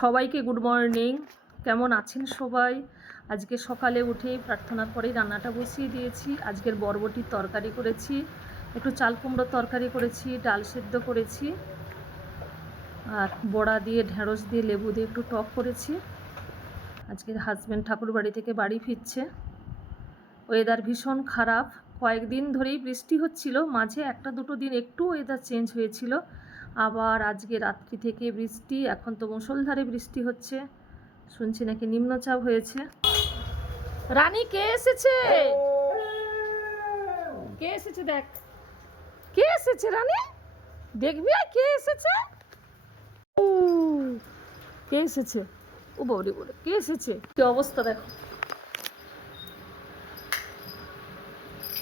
সবাইকে good morning. কেমন আছেন সবাই? আজকে সকালে উঠে প্রার্থনার পরেই রান্নাটা বসিয়ে দিয়েছি। আজকের বরবটির তরকারি করেছি, একটু চাল কুমড়োর তরকারি করেছি, ডাল সেদ্ধ করেছি, আর বড়া দিয়ে ঢেঁড়স দিয়ে লেবু দিয়ে একটু টক করেছি। আজকের হাজব্যান্ড ঠাকুর বাড়ি থেকে বাড়ি ফিরছে। ওয়েদার ভীষণ খারাপ, কয়েকদিন ধরেই বৃষ্টি হচ্ছিল, মাঝে একটা দুটো দিন একটু ওয়েদার চেঞ্জ হয়েছিল, আবার আজকে রাত্রি থেকে বৃষ্টি, এখন তো মুষলধারে বৃষ্টি হচ্ছে। শুনছি নাকি নিম্নচাপ হয়েছে। রানী কে এসেছে? কে এসেছে দেখ, কে এসেছে রানী, দেখবি কে এসেছে। কে এসেছে? ও বৌরি বলে কে এসেছে, কি অবস্থা দেখো।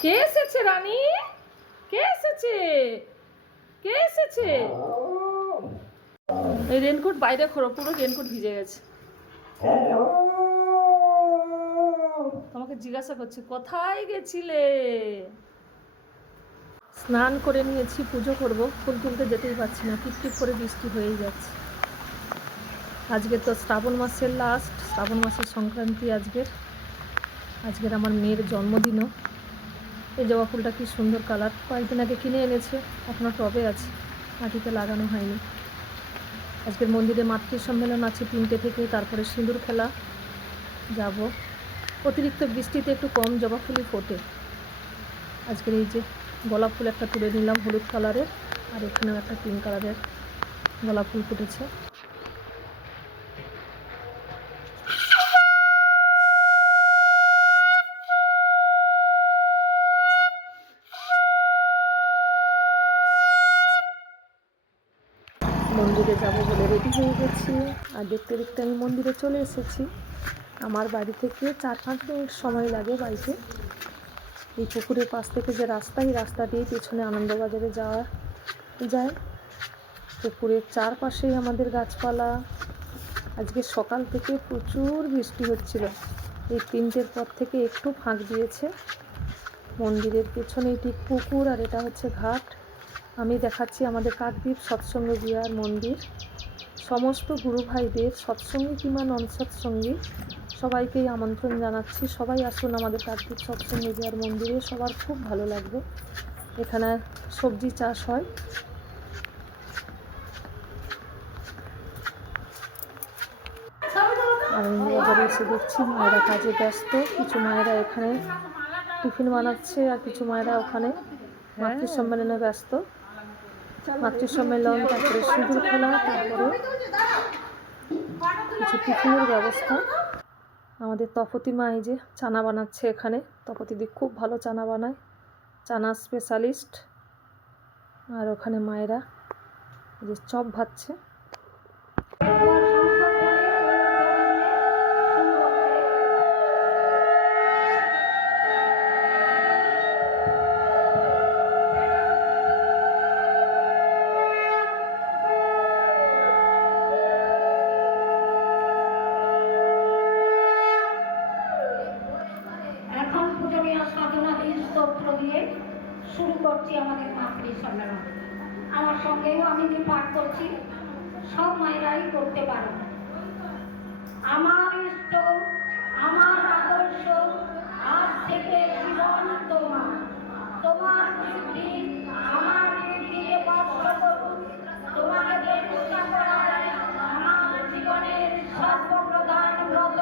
কে এসেছে রানী? কে এসেছে? কে এসেছে? এই রেনকোট বাইরে খোলো, পুরো রেনকোট ভিজে গেছে। তোমাকে জিজ্ঞাসা করছি কোথায় গেছিলে। স্নান করে নিয়েছি, পুজো করব, ফুল তুলতে যেতেই পারছি না, টিপটিপ করে বৃষ্টি হয়েই যাচ্ছে। আজকে তো শ্রাবণ মাসের লাস্ট, শ্রাবণ মাসের সংক্রান্তি আজকের আমার মেয়ের জন্মদিনও। এই জবা ফুলটা কি সুন্দর কালার, কয়েকদিন আগে কিনে এনেছে, এখনও টবে আছে, মাটিতে লাগানো হয়নি। আজকের মন্দিরে মাতৃ সম্মেলন আছে 3টে থেকে, তারপরে সিঁদুর খেলা যাব। অতিরিক্ত বৃষ্টিতে একটু কম জবা ফুলই ফোটে। আজকের এই যে গোলাপ ফুল একটা তুলে নিলাম হলুদ কালারের, আর এখানেও একটা পিঙ্ক কালারের গোলাপ ফুল ফুটেছে। মন্দিরে যাব বলে রেডি হয়ে গেছি, আর দেখতে দেখতে আমি মন্দিরে চলে এসেছি। আমার বাড়ি থেকে 4-5 মিনিট সময় লাগে বাড়িতে। এই পুকুরের পাশ থেকে যে রাস্তা, এই রাস্তা দিয়ে পেছনে আনন্দবাজারে যাওয়া যায়। পুকুরের চারপাশেই আমাদের গাছপালা। আজকে সকাল থেকে প্রচুর বৃষ্টি হচ্ছিল, এই 3টের পর থেকে একটু ফাঁক দিয়েছে। মন্দিরের পেছনে ঠিক পুকুর, আর এটা হচ্ছে ঘাট। আমি দেখাচ্ছি আমাদের কাকদ্বীপ সৎসঙ্গ বিহার মন্দির। সমস্ত গুরু ভাইদের সৎসঙ্গী কিংবা নন সৎসঙ্গী সবাইকেই আমন্ত্রণ জানাচ্ছি, সবাই আসুন আমাদের কাকদ্বীপ সৎসঙ্গ বিহার মন্দিরে, সবার খুব ভালো লাগবে। এখানে সবজি চাষ হয়। আমি এবারে এসে দেখছি মায়েরা কাজে ব্যস্ত, কিছু মায়েরা এখানে টিফিন বানাচ্ছে, আর কিছু মায়েরা ওখানে মাতৃ সম্মেলনে ব্যস্ত। মাতৃ সম্মেলন, তারপরে সিঁদুর খেলা, তারপরে কিছু টিফিনের ব্যবস্থা। আমাদের তপতি মা এই যে চানা বানাচ্ছে এখানে, তপতিদি খুব ভালো চানা বানায়, চানা স্পেশালিস্ট। আর ওখানে মায়েরা এই যে চপ ভাজছে। শুরু করছি আমাদের মাতৃ সম্মেলন। আমার সঙ্গেও আমি যে পাঠ করছি, সব মায়েরাই করতে পারো। আমার ইষ্ট, আমার আদর্শ, আজ থেকে জীবন তোমার, তোমার বুদ্ধি আমার বুদ্ধিকে স্পর্শ করুন, তোমাকে প্রতিষ্ঠা করা আমার জীবনের সর্বপ্রধান ব্রত।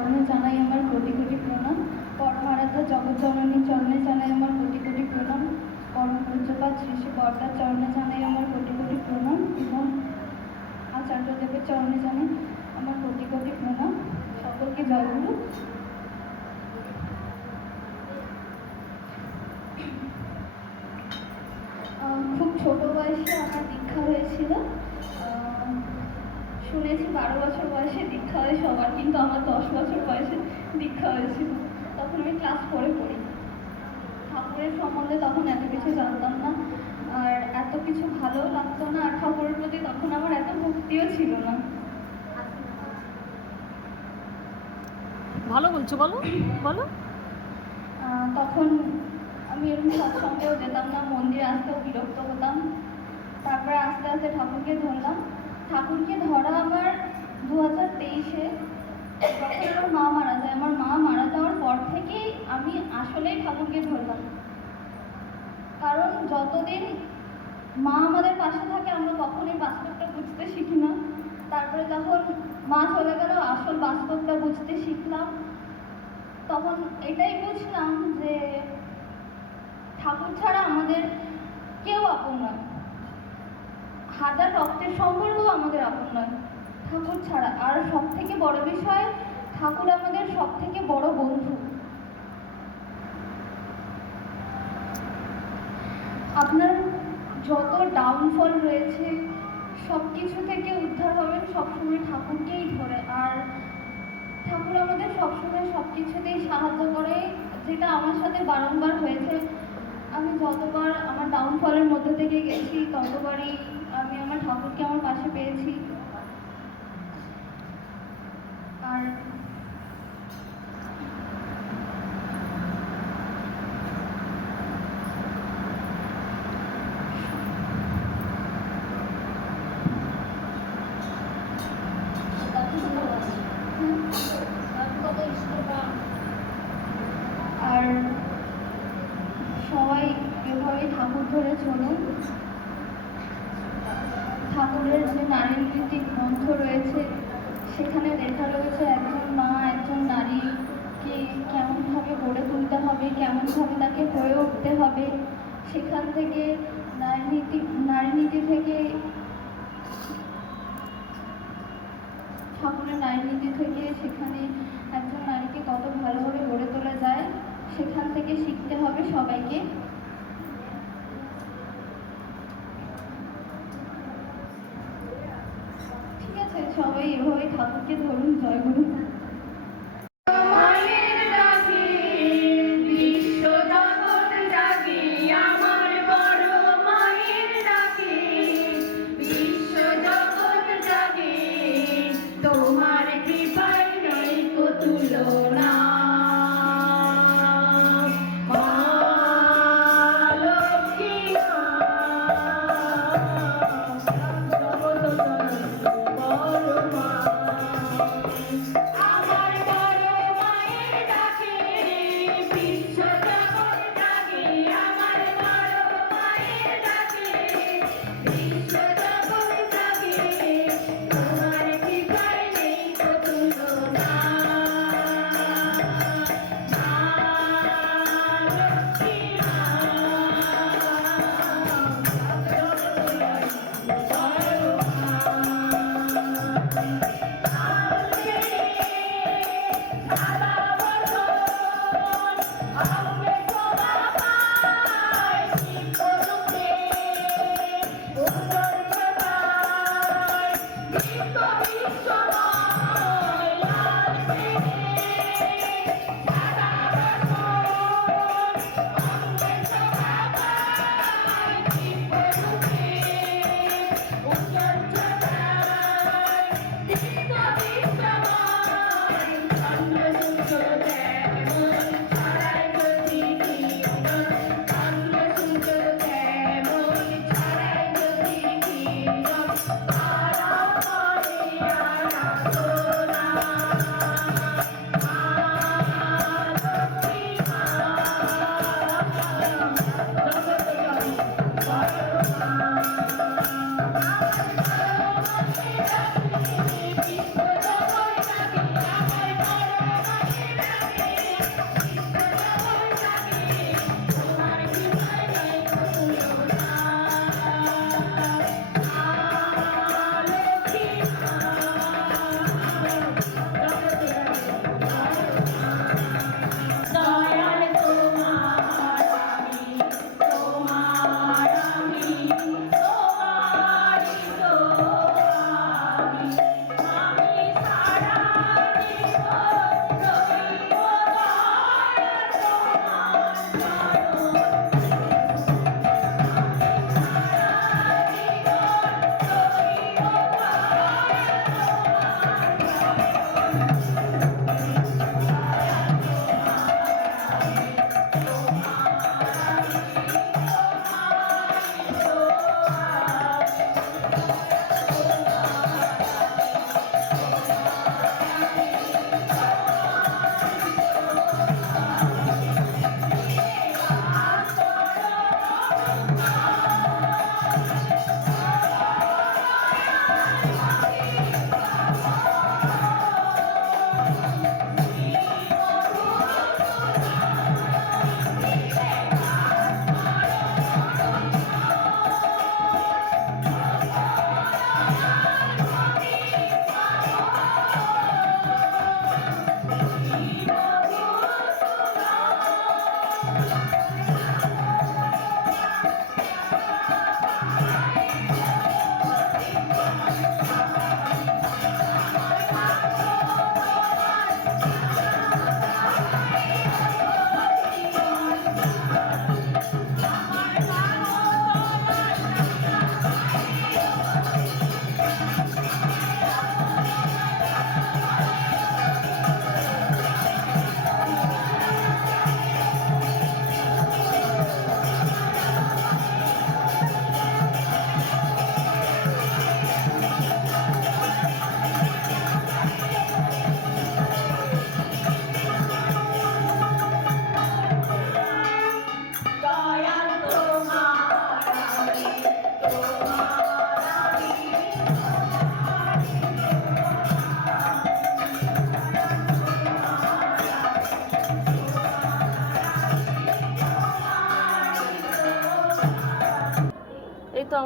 চরণে জানাই আমার কোটি কোটি প্রণাম। পরমারাধ্যা জগৎজননীর চরণে জানাই আমার কোটি কোটি প্রণাম। পরম পূজ্যপাদ শ্রী শ্রী বরদার চরণে জানাই আমার কোটি কোটি প্রণাম এবং আচার্যদেবের চরণে জানাই আমার কোটি কোটি প্রণাম। সকলকে জয়গুরু। খুব ছোট বয়সে আমার দীক্ষা হয়েছিল। শুনেছি 12 বছর বয়সে দীক্ষা হয় সবার, কিন্তু আমার 10 বছর বয়সে দীক্ষা হয়েছিল। তখন আমি ক্লাস 4-এ পড়ি। ঠাকুরের সম্বন্ধে তখন এত কিছু জানতাম না, আর এত কিছু ভালো লাগতো না, আর ঠাকুরের প্রতি তখন আমার এত ভক্তিও ছিল না। ভালো বলছো, বলো বলো। তখন আমি এরকম সৎসঙ্গেও যেতাম না, মন্দিরে আসতেও বিরক্ত হতাম। তারপরে আস্তে আস্তে ঠাকুরকে ধরলাম। ঠাকুরকে ধরা আমার 2023-এ, যখন আমার মা মারা যায়। আমার মা মারা যাওয়ার পর থেকেই আমি আসলেই ঠাকুরকে ধরলাম। কারণ যতদিন মা আমাদের পাশে থাকে আমরা কখনোই বাস্তবটা বুঝতে শিখি না। তারপরে যখন মা চলে গেল, আসল বাস্তবটা বুঝতে শিখলাম। তখন এটাই বুঝলাম যে ঠাকুর ছাড়া আমাদের কেউ আপন নয়, হাজার রক্তের সম্পর্কও আমাদের আপন নয় ঠাকুর ছাড়া। আর সব থেকে বড় বিষয়, ঠাকুর আমাদের সব থেকে বড় বন্ধু। আপনার যত ডাউনফল রয়েছে সব কিছু থেকে উদ্ধার হবেন সবসময় ঠাকুরকেই ধরে। আর ঠাকুর আমাদের সবসময় সব কিছুতেই সাহায্য করে, যেটা আমার সাথে বারংবার হয়েছে। আমি যতবার আমার ডাউনফলের মধ্যে থেকে গেছি ততবারই আমি আমার ঠাকুরকে আমার পাশে পেয়েছি। আর আর সবাই এভাবেই ঠাকুর ধরে চলুন। ঠাকুরের যে নারীনৈতিক গ্রন্থ রয়েছে সেখানে লেখা রয়েছে একজন মা একজন নারীকে কেমনভাবে গড়ে তুলতে হবে, কেমনভাবে তাকে হয়ে উঠতে হবে। সেখান থেকে নারীনীতি থেকে, ঠাকুরের নারীনীতি থেকে সেখানে একজন নারীকে কত ভালোভাবে গড়ে তোলা যায় সেখান থেকে শিখতে হবে সবাইকে। ঠিক আছে, সবাই এভাবে ঠাকুরকে ধরুন। জয়গুরু। তোমার কৃপায় নৈকো তুলনা, মা লক্ষ্মী আমার বড় মায়ের ডাকে বিশ্ব জগৎ জাগে, আমার বড় মায়ের ডাকে বিশ্ব জগৎ জাগে, তোমার কৃপায় নৈকো তুলনা, মা লক্ষ্মী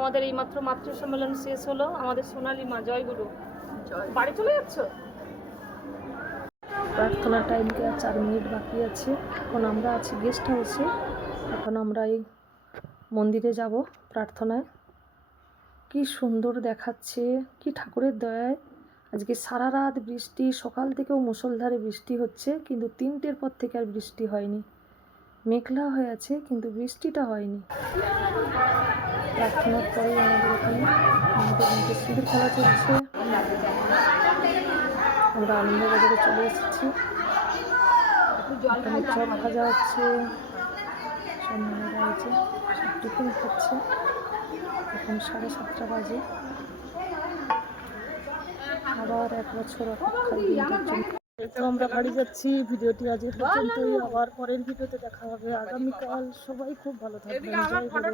আমাদের এইমাত্র মাতৃ সম্মেলন শেষ হলো। আমাদের সোনালী মা, জয়গুরু। বাড়ি চলে যাচ্ছ? প্রার্থনার টাইমকে আর 4 মিনিট বাকি আছে। এখন আমরা আছি গেস্ট হাউসে। এখন আমরা এই মন্দিরে যাব প্রার্থনায়। কি সুন্দর দেখাচ্ছে, কি ঠাকুরের দয়ায়। আজকে সারা রাত বৃষ্টি, সকাল থেকেও মুষলধারে বৃষ্টি হচ্ছে, কিন্তু 3টের পর থেকে আর বৃষ্টি হয়নি। মেঘলা হয়ে আছে কিন্তু বৃষ্টিটা হয়নি। প্রার্থনার পরে আমাদের এখানে সিঁদুর খেলা চলছে। আমরা আনন্দবাজারে চলে এসেছি। এখানে চপ ভাজা হচ্ছে, সব মেয়েরা আছে, সব টিফিন খাচ্ছে। এখন 7:30 বাজে। আবার 1 বছর অপেক্ষার দিনটার জন্য। তো আমরা বাড়ি যাচ্ছি। ভিডিওটি আজ এই পর্যন্তই। আবার পরের ভিডিওতে দেখা হবে আগামীকাল। সবাই খুব ভালো থাকবেন। জয় গুরু।